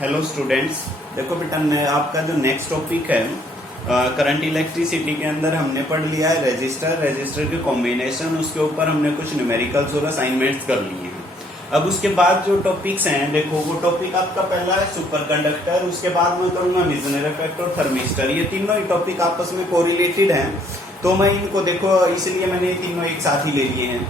Hello students, देखो बेटा आपका जो नेक्स्ट टॉपिक है करंट इलेक्ट्रिसिटी के अंदर हमने पढ़ लिया है रजिस्टर के कॉम्बिनेशन। उसके ऊपर हमने कुछ न्यूमेरिकल्स और असाइनमेंट्स कर लिए हैं। अब उसके बाद जो टॉपिक्स हैं, देखो वो टॉपिक आपका पहला है सुपर कंडक्टर, उसके बाद मैं करूंगा मेसनरी इफेक्ट और थर्मिस्टर। ये तीनों ही टॉपिक आपस में कोरिलेटेड हैं, तो मैं इनको देखो इसलिए मैंने ये तीनों एक साथ ही ले लिए हैं।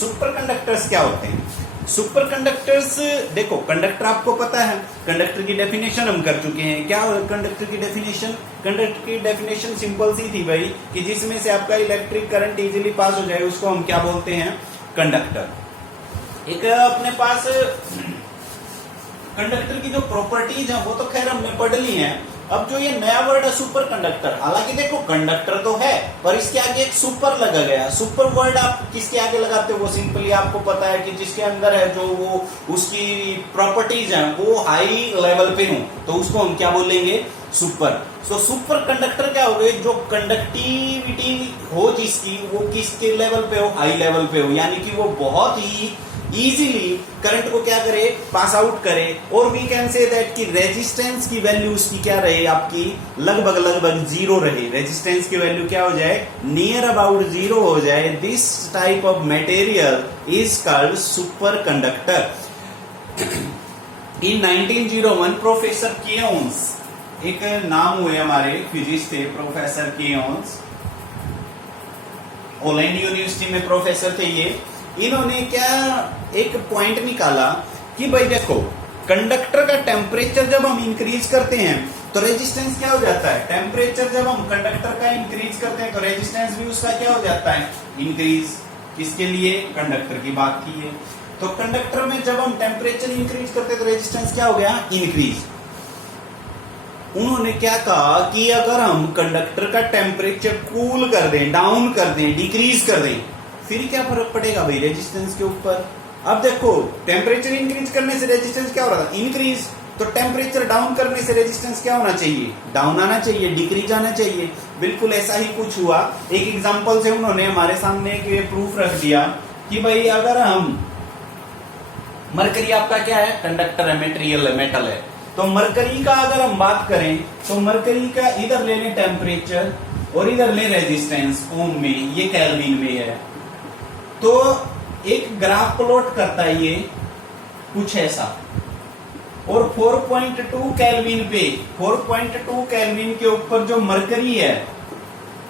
सुपर कंडक्टर्स क्या होते हैं? सुपर कंडक्टर्स, देखो कंडक्टर आपको पता है, कंडक्टर की डेफिनेशन हम कर चुके हैं। क्या कंडक्टर की डेफिनेशन? कंडक्टर की डेफिनेशन सिंपल सी थी भाई, कि जिसमें से आपका इलेक्ट्रिक करंट इजीली पास हो जाए उसको हम क्या बोलते हैं? कंडक्टर। एक अपने पास कंडक्टर की जो प्रॉपर्टीज है वो तो खैर हमने पढ़ ली है। अब जो ये नया वर्ड है सुपर कंडक्टर, हालांकि देखो कंडक्टर तो है पर इसके आगे एक सुपर लगा गया। सुपर वर्ड आप किसके आगे लगाते हो? वो सिंपली आपको पता है कि जिसके अंदर है जो वो उसकी प्रॉपर्टीज हैं वो हाई लेवल पे हो, तो उसको हम क्या बोलेंगे? सुपर। तो सुपर कंडक्टर क्या हो गए? जो कंडक्टिविटी हो जिसकी वो किसके लेवल पे हो? हाई लेवल पे हो, यानी कि वो बहुत ही इजीली करंट को क्या करे? पास आउट करे। और वी कैन से दैट कि रेजिस्टेंस की वैल्यू उसकी क्या रहे? आपकी लगभग जीरो रहे। रेजिस्टेंस की वैल्यू क्या हो जाए? नियर अबाउट जीरो हो जाए। This type of material is called superconductor. In 1901 professor केओन्स, एक नाम हुए हमारे फिजिक्स थे प्रोफेसर केओन्स, ऑलैंड यूनिवर्सिटी में प्रोफेसर थे ये। इन्होंने क्या एक पॉइंट निकाला कि भाई देखो कंडक्टर का टेम्परेचर जब हम इंक्रीज करते हैं तो रेजिस्टेंस क्या हो जाता है? टेम्परेचर जब हम कंडक्टर का इंक्रीज करते हैं तो रेजिस्टेंस भी उसका क्या हो जाता है? इंक्रीज। किसके लिए? कंडक्टर की बात की है। तो कंडक्टर में जब हम टेम्परेचर इंक्रीज करते हैं तो रेजिस्टेंस क्या हो गया? इंक्रीज। उन्होंने क्या कहा कि अगर हम कंडक्टर का टेम्परेचर कूल कर दें, डाउन कर दें, डिक्रीज कर दें, फिर क्या फर्क पड़ेगा भाई रेजिस्टेंस के ऊपर? अब देखो टेम्परेचर इंक्रीज करने से रेजिस्टेंस क्या हो रहा था? इंक्रीज। तो टेम्परेचर डाउन करने से रेजिस्टेंस क्या होना चाहिए? डाउन आना चाहिए, डिक्रीज आना चाहिए। बिल्कुल ऐसा ही कुछ हुआ। एक एग्जांपल से उन्होंने हमारे सामने एक प्रूफ रख दिया कि भाई अगर हम मरकरी आपका क्या है? कंडक्टर है, मेटेरियल है, मेटल है। तो मरकरी का अगर हम बात करें तो मरकरी का इधर ले लें टेम्परेचर और इधर ले रेजिस्टेंस ओम में, ये केल्विन में है। तो एक ग्राफ प्लॉट करता है ये कुछ ऐसा, और 4.2 केल्विन पे 4.2 केल्विन के ऊपर जो मरकरी है,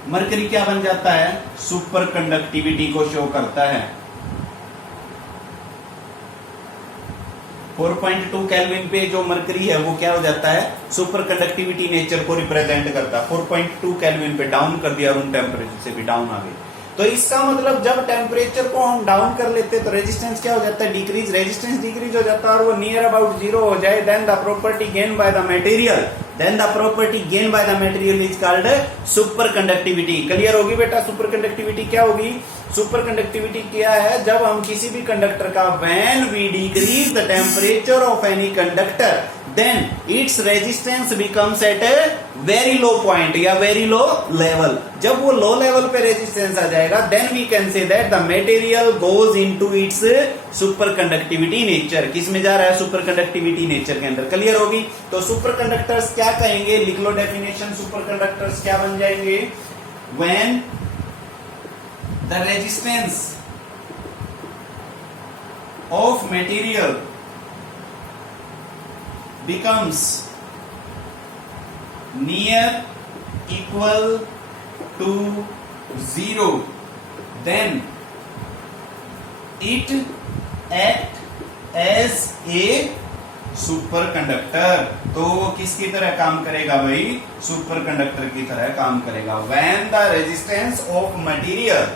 मरकरी क्या बन जाता है? सुपर कंडक्टिविटी को शो करता है। 4.2 केल्विन पे जो मरकरी है वो क्या हो जाता है? सुपर कंडक्टिविटी नेचर को रिप्रेजेंट करता है। 4.2 केल्विन पे डाउन कर दिया, रूम टेम्परेचर से भी डाउन आ गई। तो इसका मतलब जब टेम्परेचर को हम डाउन कर लेते हैं तो रेजिस्टेंस क्या हो जाता है? डिक्रीज। रेजिस्टेंस डिक्रीज हो जाता है और वो नियर अबाउट जीरो हो जाए, then the property gain by the material, is called superconductivity. Clear होगी बेटा? सुपर कंडक्टिविटी क्या होगी? सुपर कंडक्टिविटी क्या है? जब हम किसी भी कंडक्टर का when we decrease the temperature of any conductor then its resistance becomes at a very low point या very low level। जब वो low level पे resistance आ जाएगा then we can say that the material goes into its superconductivity nature। किस में जा रहा है? superconductivity nature के अंदर। क्लियर होगी? तो superconductors क्या कहेंगे? लिख लो डेफिनेशन। superconductors क्या बन जाएंगे? when the resistance of material becomes near equal to zero, then it act as a superconductor। तो वो किसकी तरह काम करेगा भाई? सुपर कंडक्टर की तरह काम करेगा। when the resistance of material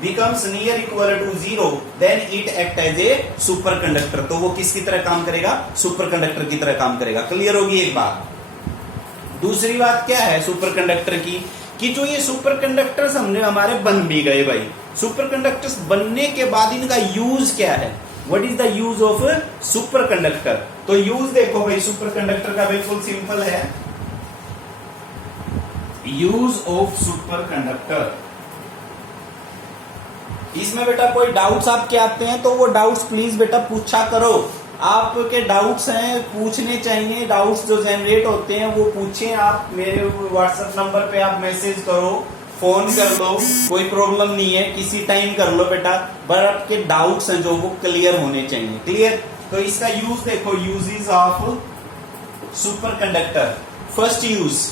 becomes near equal to zero, then it act as a superconductor। तो वो किसकी तरह काम करेगा? सुपर कंडक्टर की तरह काम करेगा। क्लियर होगी एक बात? दूसरी बात क्या है सुपर कंडक्टर की? कि जो ये सुपर कंडक्टर्स हमने हमारे बन भी गए भाई, सुपर कंडक्टर्स बनने के बाद इनका यूज क्या है? What is the use of super conductor? तो यूज देखो भाई सुपर कंडक्टर का बिल्कुल सिंपल है। यूज ऑफ सुपर कंडक्टर, इसमें बेटा कोई डाउट्स आपके आते हैं तो वो डाउट्स प्लीज बेटा पूछा करो। आपके डाउट्स हैं पूछने चाहिए, डाउट्स जो जनरेट होते हैं वो पूछें आप। मेरे व्हाट्सएप नंबर पे आप मैसेज करो, फोन कर लो, कोई प्रॉब्लम नहीं है, किसी टाइम कर लो बेटा, पर आपके डाउट्स हैं जो वो क्लियर होने चाहिए। क्लियर? तो इसका यूज देखो, uses of super conductor. First use,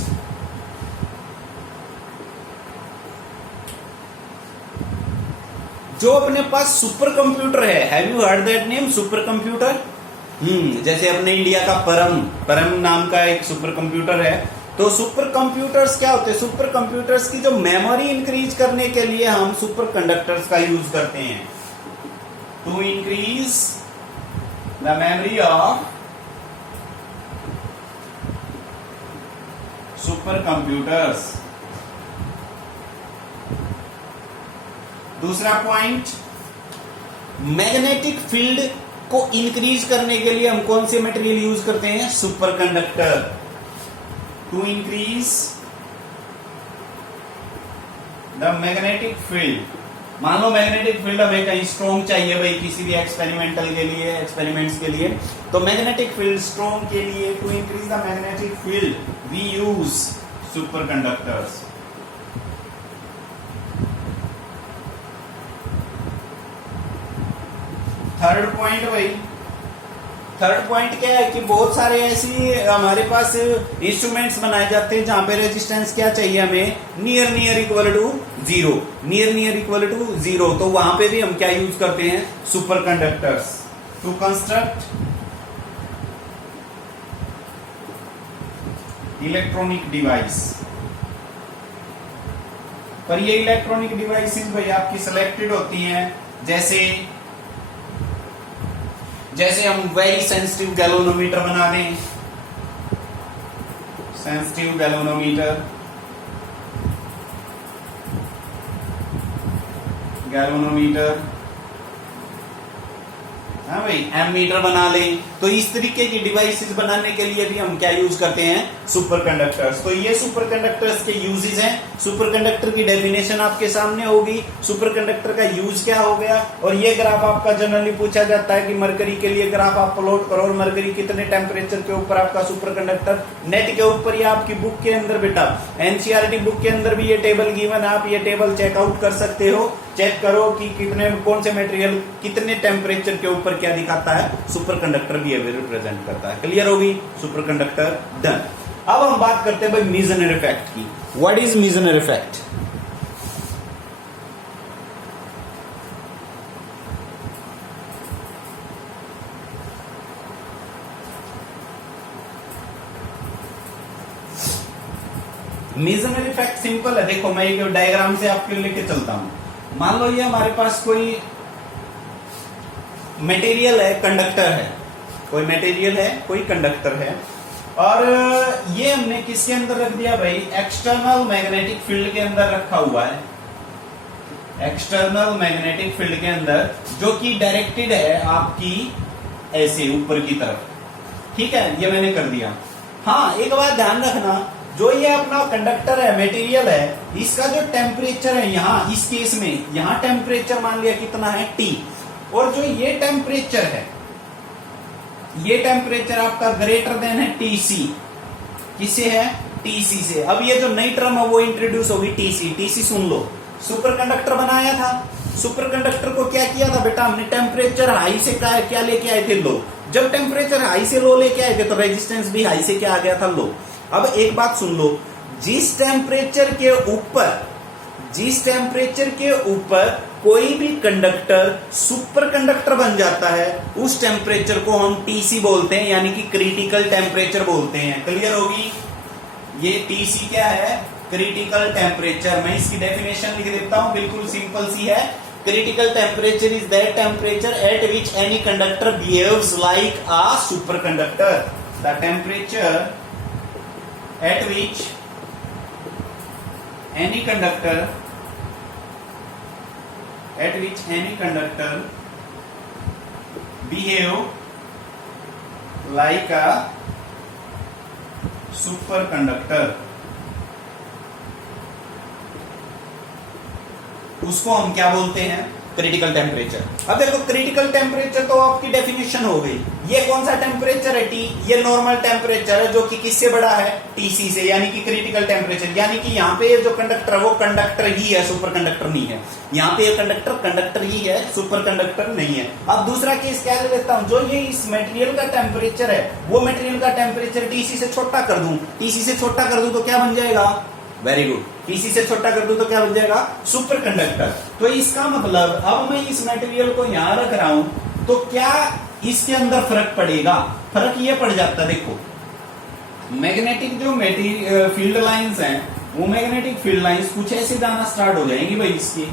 जो अपने पास सुपर कंप्यूटर है, have you heard that name super computer? जैसे अपने इंडिया का परम नाम का एक सुपर कंप्यूटर है। तो सुपर कंप्यूटर्स क्या होते हैं? सुपर कंप्यूटर्स की जो मेमोरी इंक्रीज करने के लिए हम सुपर कंडक्टर्स का यूज करते हैं। To increase the memory of supercomputers. दूसरा पॉइंट, मैग्नेटिक फील्ड को इंक्रीज करने के लिए हम कौन से मटेरियल यूज करते हैं? Superconductor. To increase the magnetic field. मान लो मैग्नेटिक फील्ड हमें कहीं स्ट्रॉन्ग चाहिए भाई, किसी भी एक्सपेरिमेंटल के लिए, एक्सपेरिमेंट्स के लिए, तो मैग्नेटिक फील्ड स्ट्रॉन्ग के लिए, to increase the magnetic field we use superconductors. Third point भाई, थर्ड पॉइंट क्या है कि बहुत सारे ऐसी हमारे पास इंस्ट्रूमेंट्स बनाए जाते हैं जहां पे रेजिस्टेंस क्या चाहिए हमें? Near equal to zero, near equal to zero. तो वहां पे भी हम क्या यूज करते हैं? Superconductors. To construct electronic device. पर ये इलेक्ट्रॉनिक डिवाइसेस भाई आपकी सिलेक्टेड होती हैं, जैसे हम वेरी सेंसिटिव गैल्वेनोमीटर बना दें, सेंसिटिव गैल्वेनोमीटर, हाँ भाई एमीटर बना लें। तो इस तरीके की डिवाइसेस बनाने के लिए भी हम क्या यूज करते हैं? Super conductors. तो ये सुपर कंडक्टर्स के यूजेस हैं। सुपर कंडक्टर की डेफिनेशन आपके सामने होगी, सुपर कंडक्टर का यूज क्या हो गया। और ये ग्राफ आपका जनरली पूछा जाता है कि मरकरी के लिए ग्राफ आप प्लॉट करो और मरकरी कितने टेम्परेचर के ऊपर आपका सुपर कंडक्टर, नेट के ऊपर या आपकी बुक के अंदर बेटा, एनसीईआरटी बुक के अंदर भी ये टेबल गिवन है, आप ये टेबल चेकआउट कर सकते हो। चेक करो कि कितने, कौन से मटेरियल कितने टेम्परेचर के ऊपर क्या दिखाता है, सुपर कंडक्टर बिहेवियर रिप्रेजेंट करता है। क्लियर होगी? Super conductor done. अब हम बात करते हैं भाई मीजनर इफेक्ट की। What is Meissner effect? Meissner effect simple है। देखो मैं एक डायग्राम से आपके लेके चलता हूं। मान लो ये हमारे पास कोई मटेरियल है, कंडक्टर है, कोई मटेरियल है, कोई कंडक्टर है, और ये हमने किसके अंदर रख दिया भाई? एक्सटर्नल मैग्नेटिक फील्ड के अंदर रखा हुआ है। एक्सटर्नल मैग्नेटिक फील्ड के अंदर, जो कि डायरेक्टेड है आपकी ऐसे ऊपर की तरफ। ठीक है, ये मैंने कर दिया। हाँ, एक बात ध्यान रखना, जो ये अपना कंडक्टर है, मटेरियल है, इसका जो टेम्परेचर है यहाँ, इस केस में यहाँ टेम्परेचर मान लिया कितना है? T। और जो ये टेम्परेचर है, ये टेम्परेचर आपका ग्रेटर देन है TC। किससे है? TC से। अब ये जो नई टर्म है वो इंट्रोड्यूस होगी TC। TC सुन लो, सुपर कंडक्टर बनाया था। सुपर कंडक्टर को क्या किया था बेटा? हमने टेम्परेचर हाई से क्या लेके आए थे? लो। जब टेम्परेचर हाई से लो लेके आए थे तो रेजिस्टेंस भी हाई से क्या आ गया था? लो। अब एक बात सुन लो, जिस टेम्परेचर के ऊपर कोई भी कंडक्टर सुपर कंडक्टर बन जाता है, उस टेम्परेचर को हम TC बोलते हैं, यानी कि क्रिटिकल टेम्परेचर बोलते हैं। क्लियर होगी? ये TC क्या है? Critical temperature. मैं इसकी डेफिनेशन लिख देता हूं, बिल्कुल सिंपल सी है। Critical temperature is that temperature at which any conductor behaves like a super conductor. The temperature at which any conductor behave like a superconductor, उसको हम क्या बोलते हैं? Critical temperature. अब देखो क्रिटिकल टेम्परेचर तो आपकी डेफिनेशन हो गई। ये कौन सा टेम्परेचर है टी, ये नॉर्मल टेम्परेचर है जो कि किससे बड़ा है, टीसी से, यानी कि क्रिटिकल टेम्परेचर, यानी कि यहाँ पे जो कंडक्टर है वो कंडक्टर ही है, सुपर कंडक्टर नहीं है। यहाँ पे ये कंडक्टर कंडक्टर ही है, सुपर कंडक्टर नहीं है। अब दूसरा केस क्या ले लेता हूं, जो ये इस मटेरियल का टेम्परेचर है वो मटेरियल का टेम्परेचर टीसी से छोटा कर दूं, टीसी से छोटा कर दूं तो क्या बन जाएगा, वेरी गुड, टीसी से छोटा कर दूं तो क्या बन जाएगा, सुपर कंडक्टर। तो इसका मतलब अब मैं इस मटेरियल को यहां रख रहा हूं तो क्या इसके अंदर फर्क पड़ेगा, फर्क ये पड़ जाता है। देखो मैग्नेटिक जो फील्ड लाइंस हैं वो मैग्नेटिक फील्ड लाइंस कुछ ऐसे जाना स्टार्ट हो जाएंगी भाई इसकी,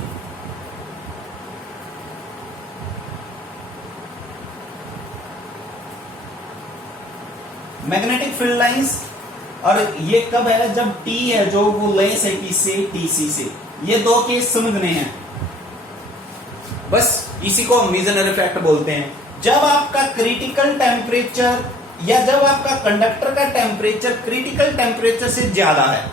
मैग्नेटिक फील्ड लाइंस। और ये कब है, जब टी है जो वो लेस है किससे, टीसी से। ये दो केस समझने हैं बस, इसी को हम मीजनर इफेक्ट बोलते हैं। जब आपका क्रिटिकल टेम्परेचर या जब आपका कंडक्टर का टेम्परेचर क्रिटिकल टेम्परेचर से ज्यादा है,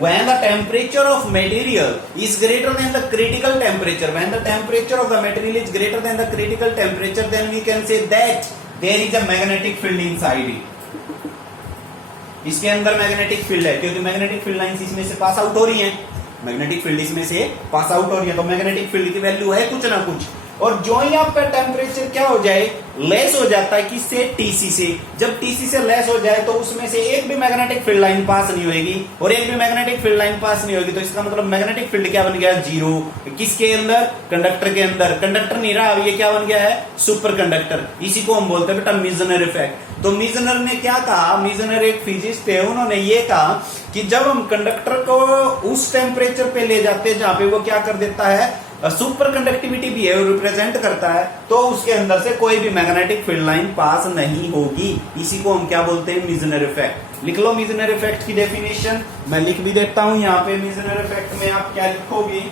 when the temperature of material is greater than the critical temperature, when the temperature of the material is greater than the critical temperature, then we can say that there is a magnetic field inside it. इसके अंदर magnetic field है, क्योंकि magnetic field lines इसमें से pass out हो रही हैं, magnetic field इसमें से पास आउट हो रही है, तो मैग्नेटिक फील्ड की वैल्यू है कुछ ना कुछ। और जो ही आपका टेम्परेचर क्या हो जाए, लेस हो जाता है किससे, टीसी से। जब टीसी से लेस हो जाए तो उसमें से एक भी मैग्नेटिक फील्ड लाइन पास नहीं होगी, और एक भी मैग्नेटिक फील्ड लाइन पास नहीं होगी, तो इसका मतलब मैग्नेटिक फील्ड क्या बन गया, जीरो। किसके अंदर, कंडक्टर के अंदर। कंडक्टर नहीं रहा, ये क्या बन गया है, सुपर कंडक्टर। इसी को हम बोलते हैं बेटा मीजनर इफेक्ट। तो मीजनर ने क्या कहा, मीजनर एक फिजिस्ट थे, उन्होंने ये कहा कि जब हम कंडक्टर को उस टेम्परेचर पे ले जाते हैं जहां पे वो क्या कर देता है, सुपर कंडक्टिविटी बिहेवियर रिप्रेजेंट करता है, तो उसके अंदर से कोई भी मैग्नेटिक फील्ड लाइन पास नहीं होगी। इसी को हम क्या बोलते हैं, मीजनर इफेक्ट। लिख लो मीजनर इफेक्ट की डेफिनेशन, मैं लिख भी देता हूं यहाँ पे। मीजनर इफेक्ट में आप क्या लिखोगे,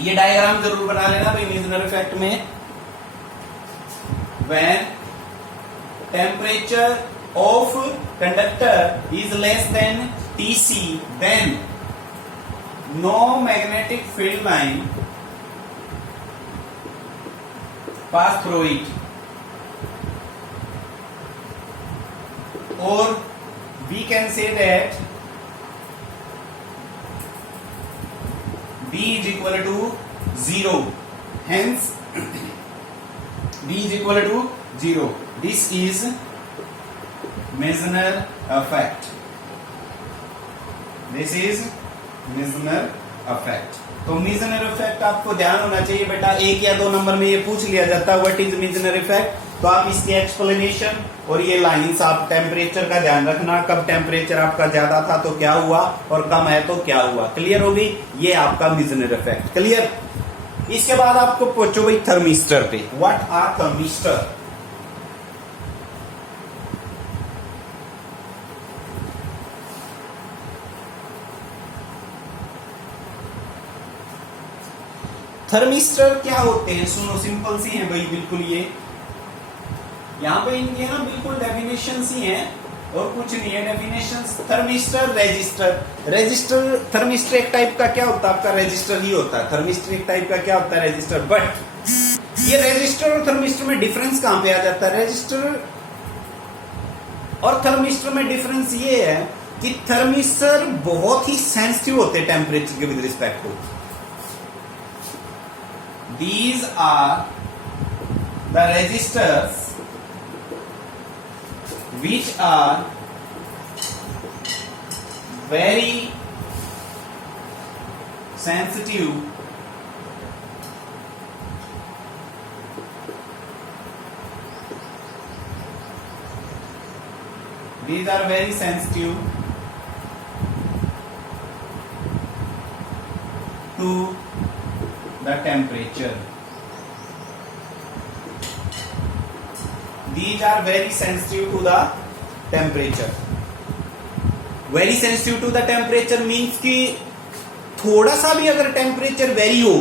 ये डायग्राम जरूर बना लेना भाई मीजनर इफेक्ट में। When temperature of conductor is less than TC, then no magnetic field line pass through it, or we can say that B is equal to 0, hence B is equal to 0. This is Meissner effect. This is Meissner effect. तो Meissner effect आपको ध्यान होना चाहिए बेटा, एक या दो number में ये पूछ लिया जाता है व्हाट इज मीजनर इफेक्ट। तो आप इसकी एक्सप्लेनेशन और ये लाइंस, आप टेम्परेचर का ध्यान रखना, कब टेम्परेचर आपका ज्यादा था तो क्या हुआ और कम है तो क्या हुआ, क्लियर होगी। ये आपका मीजनर इफेक्ट क्लियर। इसके बाद आपको पूछो भाई थर्मिस्टर पे, व्हाट आर थर्मिस्टर। थर्मिस्टर क्या होते हैं, सुनो सिंपल सी है भाई बिल्कुल। ये यहाँ पे इनके ना बिल्कुल डेफिनेशन ही है और कुछ नहीं है डेफिनेशन। थर्मिस्टर, रेजिस्टर, थर्मिस्टर एक टाइप का क्या होता है आपका, रेजिस्टर ही होता है। थर्मिस्टर एक टाइप का क्या होता है, रेजिस्टर। बट ये रेजिस्टर और थर्मिस्टर में डिफरेंस कहां पे आ जाता है, रेजिस्टर और थर्मिस्टर में डिफरेंस ये है कि थर्मिस्टर बहुत ही सेंसिटिव होते हैं टेम्परेचर के with respect to. These are the resistors which are very sensitive to the temperature. These are very sensitive to the temperature. Very sensitive to the temperature means कि थोड़ा सा भी अगर टेम्परेचर वेरी हो,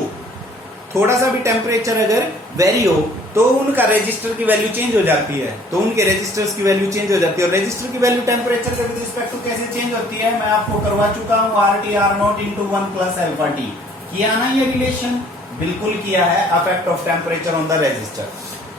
थोड़ा सा भी टेम्परेचर अगर वेरी हो तो उनका रेजिस्टर की वैल्यू चेंज हो जाती है, तो उनके रेजिस्टर्स की वैल्यू चेंज हो जाती है। और रेजिस्टर की वैल्यू टेम्परेचर के विद रिस्पेक्ट टू कैसे चेंज होती है, मैं आपको करवा चुका हूं, RT R0 × 1 + अल्फा टी। किया ना ये रिलेशन, बिल्कुल किया है, affect of temperature on the resistor.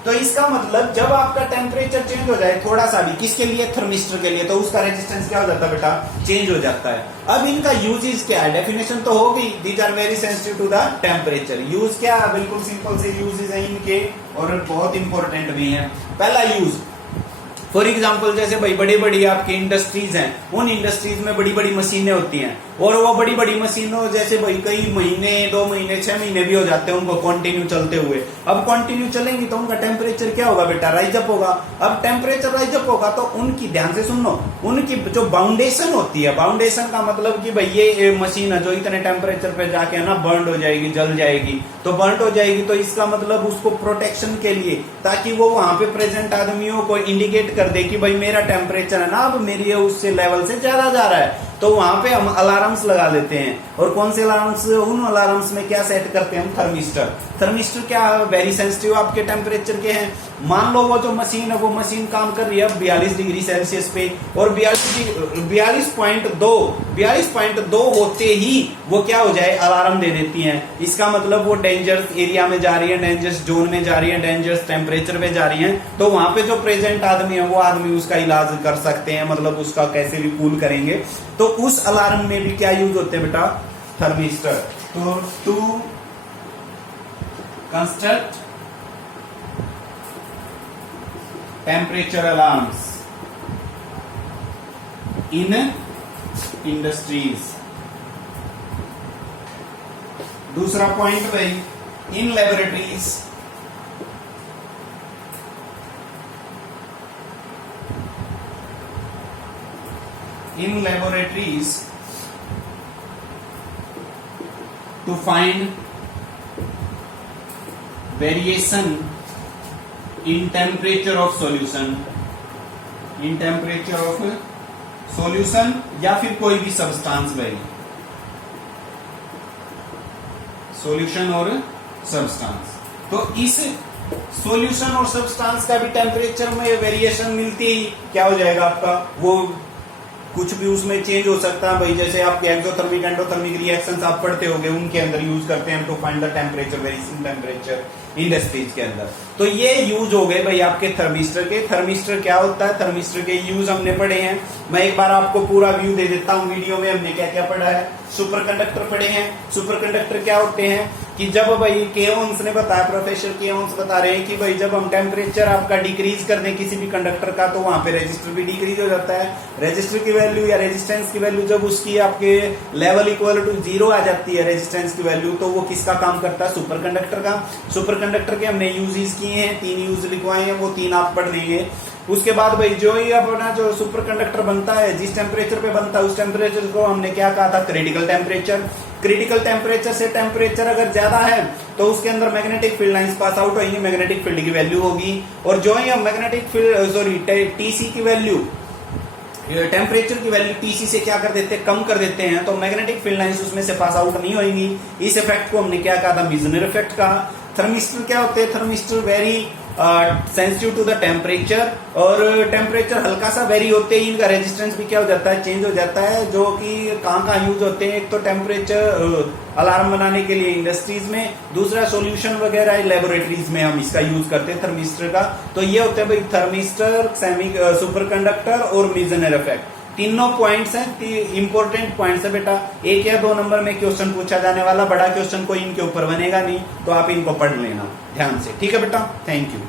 तो इसका मतलब जब आपका टेम्परेचर चेंज हो जाए थोड़ा सा भी, किसके लिए, थर्मिस्टर के लिए, तो उसका रेजिस्टेंस क्या हो जाता है बेटा, चेंज हो जाता है। अब इनका यूजेस क्या है, डेफिनेशन तो हो गई, these are very sensitive to the temperature. Use क्या, बिल्कुल सिंपल से यूजेस है इनके, और बहुत इंपॉर्टेंट भी है। पहला यूज, फॉर एग्जाम्पल जैसे भाई बड़ी बड़ी आपकी इंडस्ट्रीज हैं, उन इंडस्ट्रीज में बड़ी बड़ी मशीनें होती हैं, और वो बड़ी बड़ी मशीनों जैसे भाई कई महीने, 2 महीने, 6 महीने भी हो जाते हैं उनको कंटिन्यू चलते हुए। अब कंटिन्यू चलेंगी तो उनका टेम्परेचर क्या होगा बेटा, राइज अप होगा। अब टेम्परेचर राइज अप होगा तो उनकी, ध्यान से सुनो, उनकी जो बाउंडेशन होती है, बाउंडेशन का मतलब कि भाई ये मशीन है जो इतने टेम्परेचर पे जाके ना बर्न हो जाएगी, जल जाएगी, तो बर्न हो जाएगी तो इसका मतलब उसको प्रोटेक्शन के लिए, ताकि वो वहां पे प्रेजेंट आदमियों को इंडिकेट कर दे कि भाई मेरा टेम्परेचर है ना अब मेरी उससे लेवल से ज्यादा जा रहा है, तो वहां पे हम अलार्म्स लगा देते हैं। और कौन से अलार्म्स, उन अलार्म्स में क्या सेट करते हैं हम, थर्मिस्टर। थर्मिस्टर क्या वेरी सेंसिटिव आपके टेम्परेचर के हैं। मान लो वो जो मशीन है वो मशीन काम कर रही है 42 डिग्री सेल्सियस पे, और 42.2 होते ही वो क्या हो जाए, अलार्म दे देती हैं। इसका मतलब वो डेंजरस एरिया में जा रही है, डेंजरस जोन में जा रही है, डेंजरस टेम्परेचर पे जा रही है, तो वहां पे जो प्रेजेंट आदमी है वो आदमी उसका इलाज कर सकते हैं, मतलब उसका कैसे भी कूल करेंगे। तो उस अलार्म में भी क्या यूज होते हैं बेटा, थर्मिस्टर। तो to construct temperature alarms in industries. दूसरा पॉइंट भाई, in laboratories to find variation in temperature of solution, या फिर कोई भी सब्सटेंस वेरी, सॉल्यूशन और सब्सटेंस। तो इस सॉल्यूशन और सब्सटेंस का भी टेम्परेचर में वेरिएशन मिलती ही क्या हो जाएगा आपका, वो कुछ भी उसमें चेंज हो सकता है भाई। जैसे आपके एक्सोथर्मिक एंडोथर्मिक रिएक्शंस आप पढ़ते होंगे, उनके अंदर यूज करते हैं to find the temperature, variation temperature industries के अंदर। तो ये यूज हो गए भाई आपके थर्मिस्टर के। थर्मिस्टर क्या होता है, थर्मिस्टर के यूज हमने पढ़े हैं। मैं एक बार आपको पूरा व्यू दे देता हूँ वीडियो में, हमने क्या क्या पढ़ा है। सुपर कंडक्टर पढ़े हैं। सुपर कंडक्टर क्या होते हैं कि जब भाई केओन्स ने बताया, प्रोफेसर केओन्स बता रहे हैं कि भाई जब हम टेम्परेचर आपका डिक्रीज कर दें किसी भी कंडक्टर का, तो वहां पे रेजिस्टर भी डिक्रीज हो जाता है। रेजिस्टर की वैल्यू या रेजिस्टेंस की वैल्यू जब उसकी आपके लेवल इक्वल टू 0 आ जाती है रेजिस्टेंस की वैल्यू, तो वो किसका काम करता है, सुपर कंडक्टर का। सुपर कंडक्टर के हमने यूजेस किए हैं, 3 यूज लिखवाए हैं, वो 3 आप पढ़ लेंगे। उसके बाद भाई जो ही अपना जो सुपर कंडक्टर बनता है, जिस टेम्परेचर पे बनता है उस टेम्परेचर को हमने क्या कहा था, क्रिटिकल टेम्परेचर। क्रिटिकल टेम्परेचर से टेम्परेचर अगर ज्यादा है तो उसके अंदर magnetic field lines pass out होंगी, मैग्नेटिक फील्ड की वैल्यू होगी। और जो ही हम मैग्नेटिक फील्ड टीसी की वैल्यू, टेम्परेचर की वैल्यू टीसी से क्या कर देते हैं, कम कर देते हैं, तो मैग्नेटिक फील्ड लाइंस उसमें से पास आउट नहीं होंगी। इस इफेक्ट को हमने क्या कहा था, मीजनर इफेक्ट कहा। थर्मिस्टर क्या होते हैं, thermistor very sensitive to the temperature, और टेम्परेचर हल्का सा वेरी होते ही इनका रेजिस्टेंस भी क्या हो जाता है, चेंज हो जाता है। जो कि कहाँ यूज होते हैं, एक तो टेम्परेचर अलार्म बनाने के लिए इंडस्ट्रीज में, दूसरा सॉल्यूशन वगैरह लेबोरेटरीज में हम इसका यूज करते हैं थर्मिस्टर का। तो ये होते हैं भाई थर्मिस्टर, सेमी सुपर कंडक्टर और मीजनर इफेक्ट। तीनों पॉइंट्स हैं, इंपॉर्टेंट पॉइंट्स है बेटा। 1 या 2 नंबर में क्वेश्चन पूछा जाने वाला, बड़ा क्वेश्चन कोई इनके ऊपर बनेगा नहीं, तो आप इनको पढ़ लेना ध्यान से, ठीक है बेटा। Thank you.